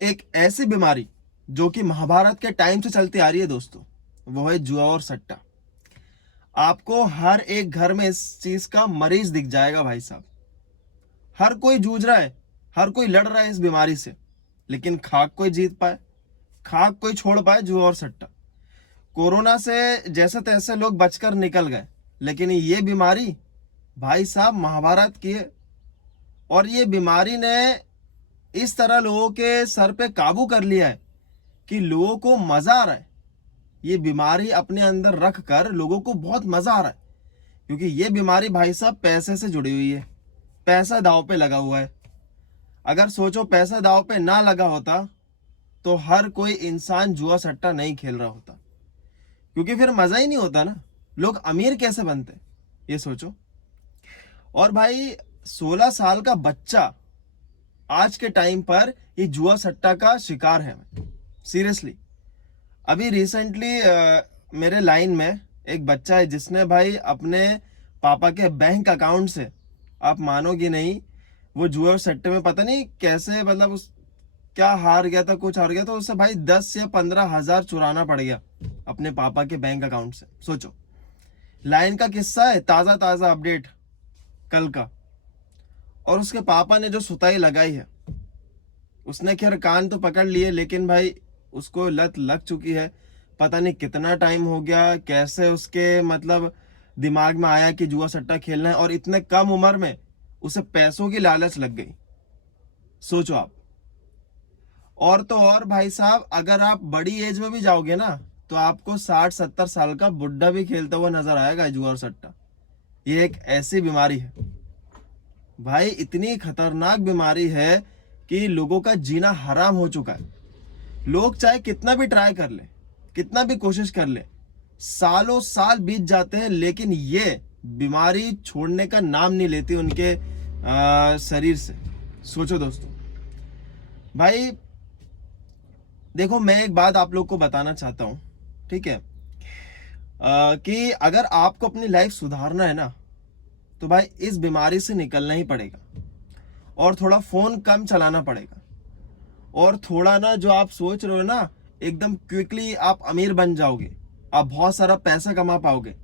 एक ऐसी बीमारी जो कि महाभारत के टाइम से चलती आ रही है दोस्तों, वो है जुआ और सट्टा। आपको हर एक घर में इस चीज का मरीज दिख जाएगा भाई साहब। हर कोई जूझ रहा है, हर कोई लड़ रहा है इस बीमारी से, लेकिन खाक कोई जीत पाए, खाक कोई छोड़ पाए जुआ और सट्टा। कोरोना से जैसे तैसे लोग बचकर निकल गए, लेकिन ये बीमारी भाई साहब महाभारत की है। और ये बीमारी ने इस तरह लोगों के सर पे काबू कर लिया है कि लोगों को मजा आ रहा है। ये बीमारी अपने अंदर रख कर लोगों को बहुत मजा आ रहा है, क्योंकि ये बीमारी भाई साहब पैसे से जुड़ी हुई है। पैसा दांव पे लगा हुआ है। अगर सोचो पैसा दांव पे ना लगा होता तो हर कोई इंसान जुआ सट्टा नहीं खेल रहा होता, क्योंकि फिर मजा ही नहीं होता ना। लोग अमीर कैसे बनते, ये सोचो। और भाई 16 साल का बच्चा आज के टाइम पर ये जुआ सट्टा का शिकार है। सीरियसली, अभी रिसेंटली मेरे लाइन में एक बच्चा है जिसने भाई अपने पापा के बैंक अकाउंट से, आप मानोगे नहीं, वो जुए और सट्टे में पता नहीं कैसे, मतलब उस क्या हार गया था, कुछ हार गया तो उससे भाई 10 या 15 हजार चुराना पड़ गया अपने पापा के बैंक अकाउंट से। सोचो, लाइन का किस्सा है, ताजा ताजा अपडेट कल का। और उसके पापा ने जो सुताई लगाई है, उसने खैर कान तो पकड़ लिए, लेकिन भाई उसको लत लग चुकी है। पता नहीं कितना टाइम हो गया, कैसे उसके मतलब दिमाग में आया कि जुआ सट्टा खेलना है, और इतने कम उम्र में उसे पैसों की लालच लग गई। सोचो आप। और तो और भाई साहब, अगर आप बड़ी एज में भी जाओगे ना, तो आपको 60-70 साल का बुढ़ा भी खेलता हुआ नजर आएगा जुआ और सट्टा। ये एक ऐसी बीमारी है भाई, इतनी खतरनाक बीमारी है कि लोगों का जीना हराम हो चुका है। लोग चाहे कितना भी ट्राई कर ले, कितना भी कोशिश कर ले, सालों साल बीत जाते हैं, लेकिन ये बीमारी छोड़ने का नाम नहीं लेती उनके शरीर से। सोचो दोस्तों। भाई देखो, मैं एक बात आप लोग को बताना चाहता हूं, ठीक है, कि अगर आपको अपनी लाइफ सुधारना है ना, तो भाई इस बीमारी से निकलना ही पड़ेगा। और थोड़ा फोन कम चलाना पड़ेगा। और थोड़ा ना, जो आप सोच रहे हो ना एकदम क्विकली आप अमीर बन जाओगे, आप बहुत सारा पैसा कमा पाओगे,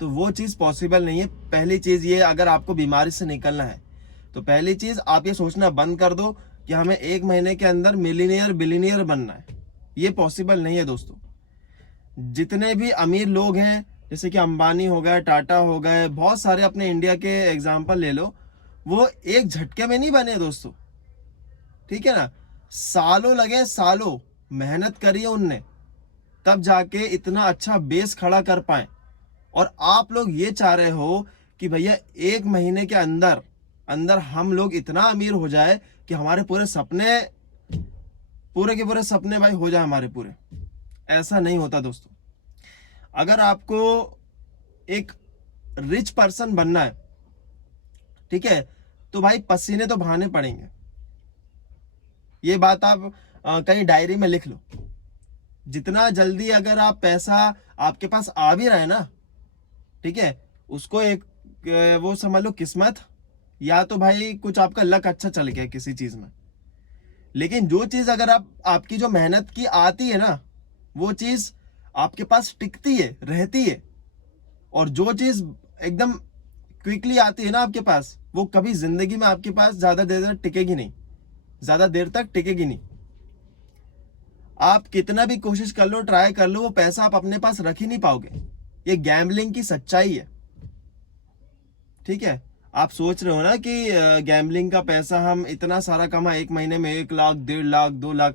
तो वो चीज पॉसिबल नहीं है। पहली चीज ये, अगर आपको बीमारी से निकलना है तो पहली चीज आप ये सोचना बंद कर दो कि हमें 1 महीने के अंदर मिलीनियर बिलीनियर बनना है। ये पॉसिबल नहीं है दोस्तों। जितने भी अमीर लोग हैं, जैसे कि अंबानी हो गए, टाटा हो गए, बहुत सारे अपने इंडिया के एग्जाम्पल ले लो, वो एक झटके में नहीं बने दोस्तों, ठीक है ना। सालों लगे, सालों मेहनत करी है उनने, तब जाके इतना अच्छा बेस खड़ा कर पाए। और आप लोग ये चाह रहे हो कि भैया 1 महीने के अंदर अंदर हम लोग इतना अमीर हो जाए कि हमारे पूरे सपने, पूरे के पूरे सपने भाई हो जाए हमारे पूरे। ऐसा नहीं होता दोस्तों। अगर आपको एक रिच पर्सन बनना है, ठीक है, तो भाई पसीने तो बहाने पड़ेंगे। ये बात आप कहीं डायरी में लिख लो। जितना जल्दी अगर आप पैसा आपके पास आ भी रहा है ना, ठीक है, उसको एक वो समझ लो किस्मत, या तो भाई कुछ आपका लक अच्छा चल गया किसी चीज में। लेकिन जो चीज अगर आप, आपकी जो मेहनत की आती है ना, वो चीज आपके पास टिकती है, रहती है। और जो चीज एकदम क्विकली आती है ना आपके पास, वो कभी जिंदगी में आपके पास ज्यादा देर तक टिकेगी नहीं, ज्यादा देर तक टिकेगी नहीं। आप कितना भी कोशिश कर लो, ट्राई कर लो, वो पैसा आप अपने पास रख ही नहीं पाओगे। ये गैम्बलिंग की सच्चाई है, ठीक है। आप सोच रहे हो ना कि गैम्बलिंग का पैसा हम इतना सारा कमा, 1 महीने में 1 लाख, 1.5 लाख, 2 लाख।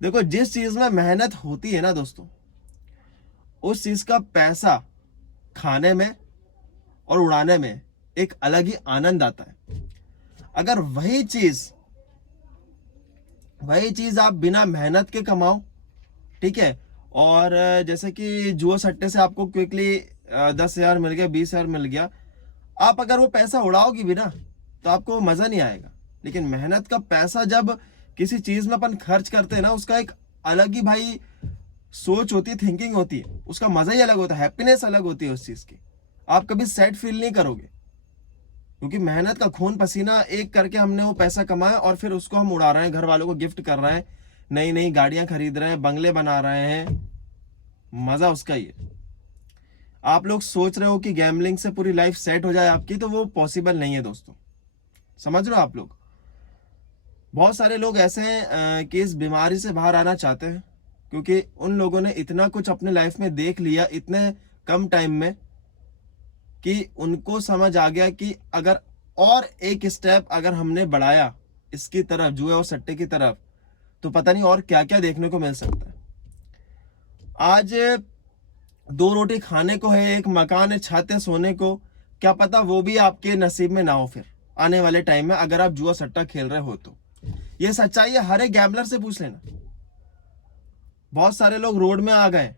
देखो, जिस चीज में मेहनत होती है ना दोस्तों, उस चीज का पैसा खाने में और उड़ाने में एक अलग ही आनंद आता है। अगर वही चीज आप बिना मेहनत के कमाओ, ठीक है, और जैसे कि जुआ सट्टे से आपको क्विकली 10 हजार मिल गया, 20 हजार मिल गया, आप अगर वो पैसा उड़ाओगी भी ना, तो आपको मजा नहीं आएगा। लेकिन मेहनत का पैसा जब किसी चीज में अपन खर्च करते हैं ना, उसका एक अलग ही भाई सोच होती है, थिंकिंग होती है, उसका मजा ही अलग होता है, हैप्पीनेस अलग होती है उस चीज की। आप कभी सैड फील नहीं करोगे, क्योंकि मेहनत का खून पसीना एक करके हमने वो पैसा कमाया और फिर उसको हम उड़ा रहे हैं, घर वालों को गिफ्ट कर रहे हैं, नई नई गाड़ियां खरीद रहे हैं, बंगले बना रहे हैं, मजा उसका ही है। आप लोग सोच रहे हो कि गैम्बलिंग से पूरी लाइफ सेट हो जाए आपकी, तो वो पॉसिबल नहीं है दोस्तों। समझ रहे हो आप लोग? बहुत सारे लोग ऐसे हैं कि इस बीमारी से बाहर आना चाहते हैं, क्योंकि उन लोगों ने इतना कुछ अपने लाइफ में देख लिया इतने कम टाइम में कि उनको समझ आ गया कि अगर और एक स्टेप अगर हमने बढ़ाया इसकी तरफ, जुए और सट्टे की तरफ, तो पता नहीं और क्या क्या देखने को मिल सकता है। आज 2 रोटी खाने को है, एक मकान है, छत है सोने को, क्या पता वो भी आपके नसीब में ना हो फिर आने वाले टाइम में, अगर आप जुआ सट्टा खेल रहे हो तो। ये सच्चाई है, हर एक गैम्बलर से पूछ लेना। बहुत सारे लोग रोड में आ गए,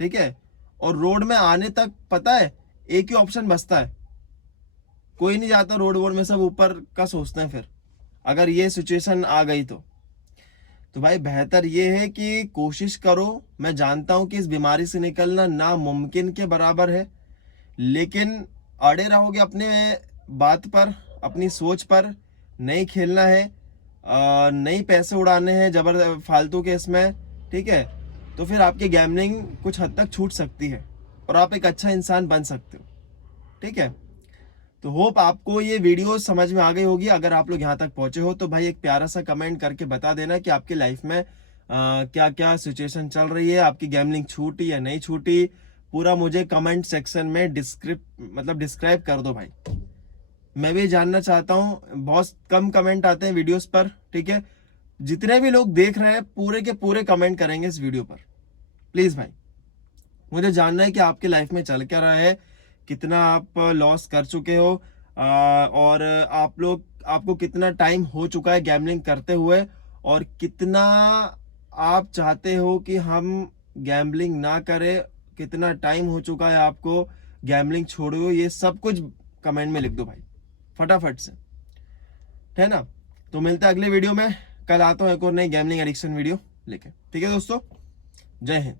ठीक है, और रोड में आने तक पता है एक ही ऑप्शन बचता है, कोई नहीं जाता रोड वोड में, सब ऊपर का सोचते हैं। फिर अगर ये सिचुएशन आ गई तो भाई बेहतर ये है कि कोशिश करो। मैं जानता हूं कि इस बीमारी से निकलना नामुमकिन के बराबर है, लेकिन अड़े रहोगे अपने बात पर, अपनी सोच पर, नहीं खेलना है, नहीं पैसे उड़ाने हैं जबर फालतू के इसमें, ठीक है, तो फिर आपकी गैम्बलिंग कुछ हद तक छूट सकती है और आप एक अच्छा इंसान बन सकते हो। ठीक है, तो होप आपको ये वीडियो समझ में आ गई होगी। अगर आप लोग यहाँ तक पहुंचे हो तो भाई एक प्यारा सा कमेंट करके बता देना कि आपकी लाइफ में क्या क्या सिचुएशन चल रही है, आपकी गैम्बलिंग छूटी या नहीं छूटी, पूरा मुझे कमेंट सेक्शन में डिस्क्राइब कर दो भाई। मैं भी जानना चाहता हूँ, बहुत कम कमेंट आते हैं वीडियोस पर, ठीक है। जितने भी लोग देख रहे हैं पूरे के पूरे कमेंट करेंगे इस वीडियो पर, प्लीज भाई। मुझे जानना है कि आपकी लाइफ में चल क्या रहा है, कितना आप लॉस कर चुके हो, और आपको कितना टाइम हो चुका है गैम्बलिंग करते हुए, और कितना आप चाहते हो कि हम गैम्बलिंग ना करें, कितना टाइम हो चुका है आपको गैम्बलिंग छोड़े हुए, ये सब कुछ कमेंट में लिख दो भाई फटाफट से, है ना। तो मिलता है अगले वीडियो में, कल आता हूँ एक और नई गैम्बलिंग एडिक्शन वीडियो लेके। ठीक है दोस्तों, जय हिंद।